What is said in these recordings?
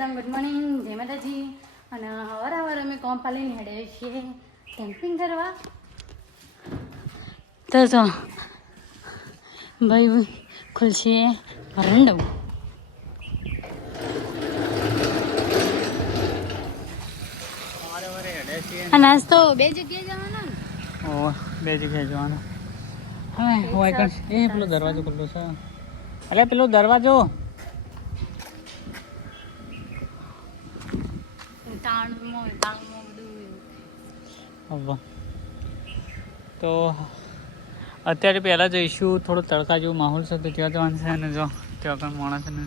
Good morning જય માતાજી. અને અવારનવાર અમે કોમ્પા લઈને હેડે છીએ કેમ્પિંગ કરવા. તો તો ભાઈ ખુલશે રંડવું નાસ્તો બે જગ્યાએ જવાનો ને? ઓ બે જગ્યાએ જવાનો. હા હોય એ પેલો દરવાજો ખુલ્લો છે. અરે પેલો દરવાજો. બધું હવે તો અત્યારે પહેલાં જઈશું થોડો તડકા જેવો માહોલ છે તો ત્યાં જવાનું છે અને જો ત્યાં પણ માણસ ને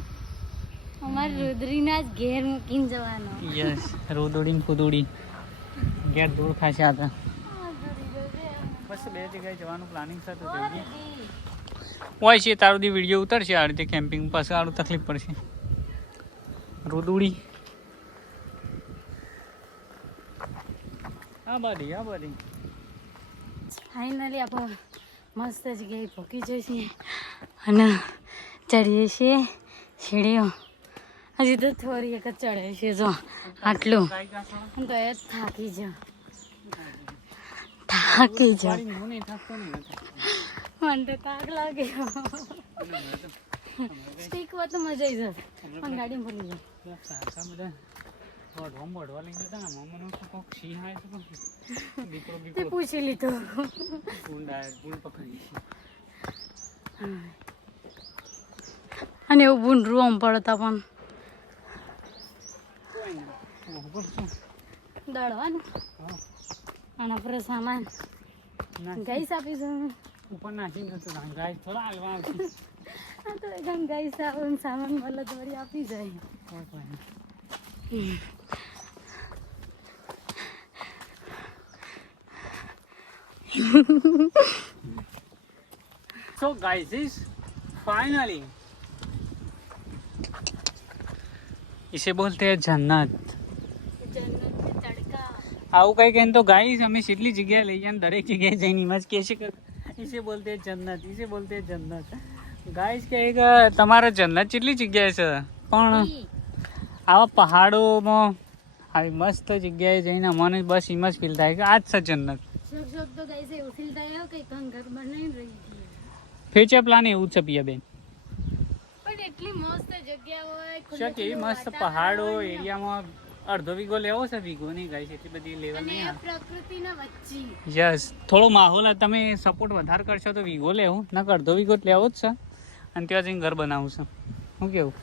અમારે રુદ્રીના જ ઘેર મૂકીને જવાનો. યસ રોદોડી ને કુદોડી ઘેર દૂર ખાશે આ તો. બસ બે જગ્યાએ જવાનું પ્લાનિંગ છે તો જઈએ. હોય છે તારું દી વીડિયો ઉતરશે આ રીતે કેમ્પિંગ પાસે આડું તકલીફ પડશે. રોદુડી. આ ફાઇનલી આપણે મસ્ત જગ્યાએ પહોંચી જઈએ અને ચડીએ છીએ સીડીઓ હજી તો થોડી એક જ ચડે છે જો આટલું. હું તો એ જ થાકી જાઉં થાકી જાઉં મને તો થાક લાગે. સ્ટીક વાત તો મજા આવી જશે. પણ ગાડી ભૂલી જાય પૂછી લીધું. અને એવું ભૂન આમ પડતા પણ. દળવાનું આના પર સામાન ગઈસ આપીશું. ઉપર નાખી નતું ગાય થોડા હાલવા આવશે. આ તો એકદમ ગઈસ સામાન મળે તો વળી આપી જાય કોઈ કોઈ નહીં. So guys, this finally इसे बोलते हैं जन्नत જન્નત તડકા આવું કઈ કહીને તો ગાઈસ અમે કેટલી જગ્યાએ લઈ જાય દરેક જગ્યાએ જઈને હિમજ કહે છે કે ઇસે બોલતે हैं જન્નત ઇસે બોલતે हैं જન્નત ગાઈસ કહે કે તમારે જન્નત કેટલી જગ્યાએ છે પણ આવા પહાડોમાં આવી મસ્ત જગ્યાએ જઈને અમને બસ એમ જ ફીલ થાય કે આ જ છે જન્નત ફ્યુચર પ્લાન એવું છે પિયાબેન પણ એટલી મસ્ત જગ્યા હોય છે કેવી મસ્ત પહાડો એરિયામાં અડધો વીઘો લેવો છે વીઘો? નહીં ગાઈસ એટલી બધી લેવલ નહીં પ્રકૃતિના વચ્ચે. યસ થોડો માહોલ તમે સપોર્ટ વધારે કરશો તો વીઘો લેવું. ના અડધો વીઘો જ લેવો જ છે. અને ત્યાં જઈને ઘર બનાવું છે. શું કેવું?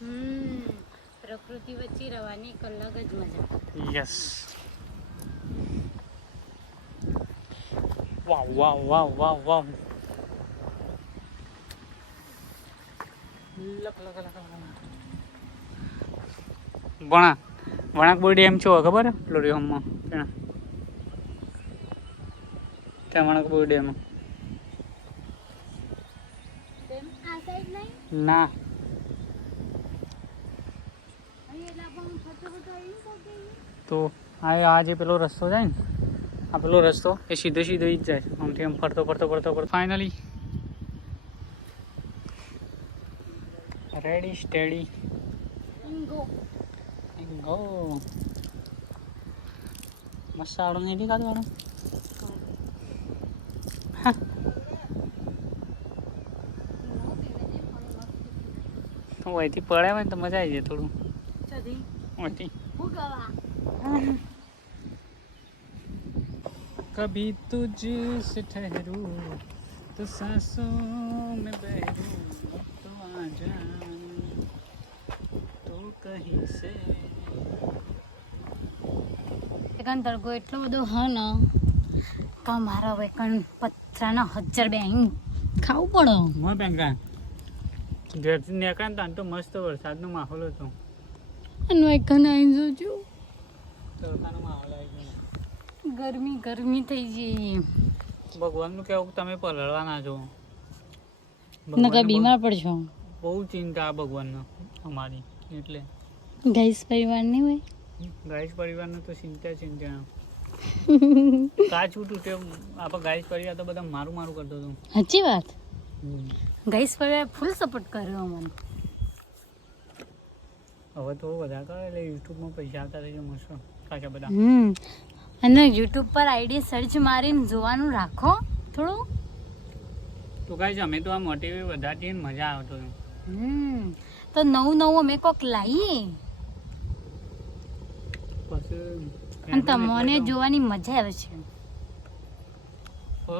હમ પ્રકૃતિ વચ્ચે રહેવાની એક અલગ જ મજા. યસ વાવ વાવ વાવ વાવ વાવ ભણા વણાક બોડી એમ છો ખબર? ફ્લોરિયમમાં ત્યાં ત્યાં વણાકબોર ડેમ તેમ આ ના. તો આ આ જે પેલો રસ્તો જાય ને આ પેલો રસ્તો એ સીધો સીધો જ જાય. આમથી આમ ફરતો ફરતો ફરતો ફરતો. ફાઇનલી રેડી સ્ટેડી ગો મસાલો નહીં કાઢવાનો તો અહીંથી પડે હોય ને તો મજા આવી જાય થોડું. અહીંથી હું ગવા कभी तुझसे ठहरूं तो सांसों में बहरूं तो आ जाऊं तो कहीं से એકન તડકો એટલો બધો હ ને કે મારા હવે કણ પથરાના હજાર બે અહીં ખાવું પડે મોય બેંકા ઘરથી નીકળે ને તાન તો મસ્ત વરસાદનો માહોલ હતો અને એકન અહીં જોજો તડકાનો માહોલ આવી ગયો ગરમી ગરમી થઈ જઈ ભગવાનનું કેવું તમે પલળવાના છો. ભગવાનને બીમાર પડશો. બહુ બહુ ચિંતા અમારી અમારી એટલે. ગાઈસ પરિવાર નહીં હોય? ગાઈસ પરિવારનું તો ચિંતા ચિંતા. કાચું તૂટે આપણે ગાઈસ પરિવાર તો બધા મારું મારું કરતો હતો. સાચી વાત? ગાઈસ પરિવાર ફૂલ સપોર્ટ કર્યો અમને. હવે તો વધારે કરે એટલે યુટ્યુબમાં પૈસા આવતા રહેજો મસ્ત કાચા બધા હમ. અને યુટ્યુબ પર આઈડી સર્ચ મારીને જોવાનું રાખો. થોડું? તો કાંઈ અમે તો આ મોટી વધારતી મજા આવતો. હમ. તો નવું નવું અમે કોક લાવીએ પછી અને તમને જોવાની મજા આવે છે.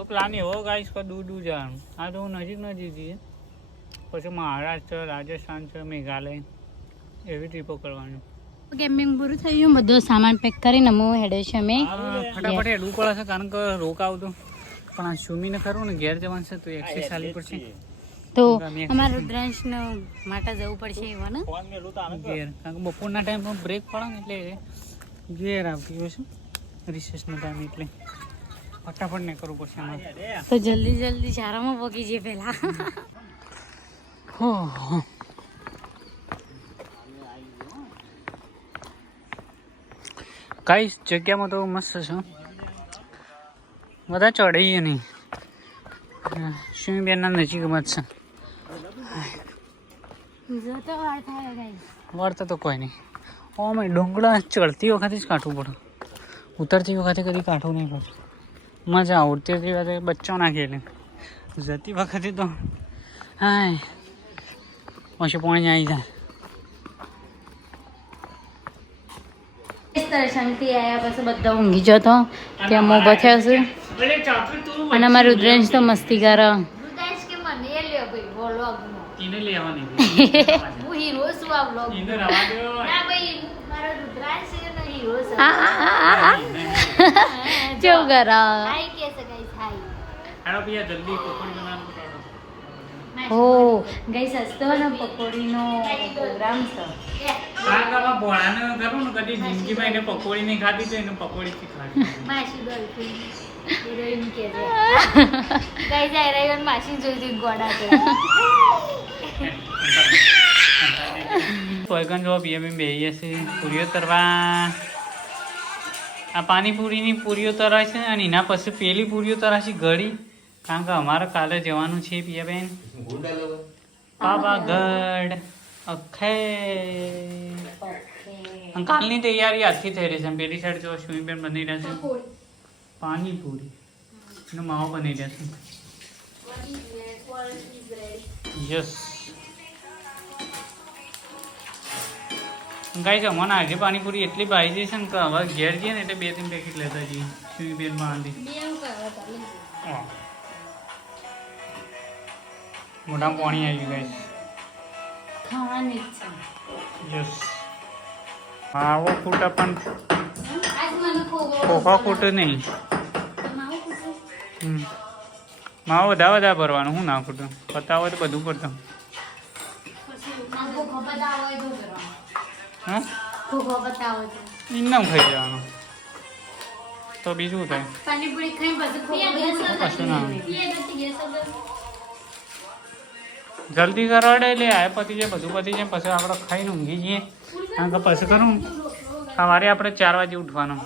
પ્લાન એવો ગાઈસ કે દૂર દૂર જવાનું આ તો હું નજીક નજીક જઈએ. પછી મહારાષ્ટ્ર રાજસ્થાન છે મેઘાલય એવી ટ્રીપો કરવાની. ગેમિંગ પૂરું થઈ ગયું. બધો સામાન પેક કરીને અમે હેડે છે અમે. ફટાફટ હેડવું પડે છે કારણ કે રોક આવતું પણ આ સુમીને ખરું ને ઘેર જવાનું છે તો એક્સેસ ચાલવી પડશે. તો અમારે રુદ્રાંશનો માટે જવું પડશે એવાનું ઘેર કારણ કે બપોરના ટાઈમમાં બ્રેક પડે ને એટલે ઘેર આવતી હોય છે. રિસેસનો ટાઈમ એટલે. ફટાફટ ને કરવું પડશે આમાં તો જલ્દી જલ્દી સારામાં પગી જઈએ પેલા હો. કઈ જગ્યામાં તો મસ્ત છે બધા ચડીએ નહીં. શું બેનના નજીક મત છે. વળતા તો કોઈ નહીં. ઓ મેં ડુંગળા ચડતી વખતે જ કાઢવું પડે. ઉતરતી વખતે કદી કાઢવું નહીં પડે. મજા આવડતી હતી વખતે બચ્ચો ના એટલે. જતી વખતે તો, હાય. પછી પાણી આવી જાય. દર્શનથી આવ્યા પછી બધા ઊંઘી જતો ત્યાં મોં બથ્યા છે. અને અમારું રુદ્રેશ તો મસ્તી કરે. કેવું કરો. જલ્દી. ઓ ગઈ સસ્તો ને પકોડીનો પ્રોગ્રામ છે. આ ગામમાં ભોળાને કરું ને કદી જિંદગીમાં એને પકોડી નહીં ખાધી તો એને પકોડીથી ખાધી. સોયગન જો પીએ બી બેહીએ છે પૂરીઓ તરવા. આ પાણીપુરીની પૂરીઓ તરાય છે અને એના પછી પેલી પૂરીઓ તરાશે ઘડી. કારણ કે અમારે કાલે જવાનું છે પિયાબેન. પાવાગઢ. અખે અને કાલની તૈયારી આજથી થઈ રહી છે. અને પેલી સાઈડ જો સ્વિમિંગ બની રહ્યા છે. પાણીપુરી. એનો માવો બની રહ્યા છે. યસ. ગાઈ છે મને આજે પાણીપુરી એટલી ભાઈ જઈ છે ને કે હવે ઘેર જઈએ ને એટલે બે ત્રણ પેકેટ લેતા જઈએ. સ્વિમિંગ બેન બાંધી મોઢામાં પાણી આવી ગઈ ખાવાની યસ માવો ફૂટા પણ ખોખો ફૂટ નહીં. હમ. માવો વધારે વધારે ભરવાનું હું ના ફૂટું. પતા હોય તો બધું કરતો ઇન્નમ ખાઈ જવાનું. તો બીજું થાય? પાણીપુરી ખાઈ પછી કશું ના. જલ્દી કરવાડે એટલે આ પતી જાય બધું પતી જાય પછી આપણે ખાઈને ઊંઘી જઈએ. કારણ કે પછી કરું સવારે આપણે ચાર વાગે ઉઠવાનું.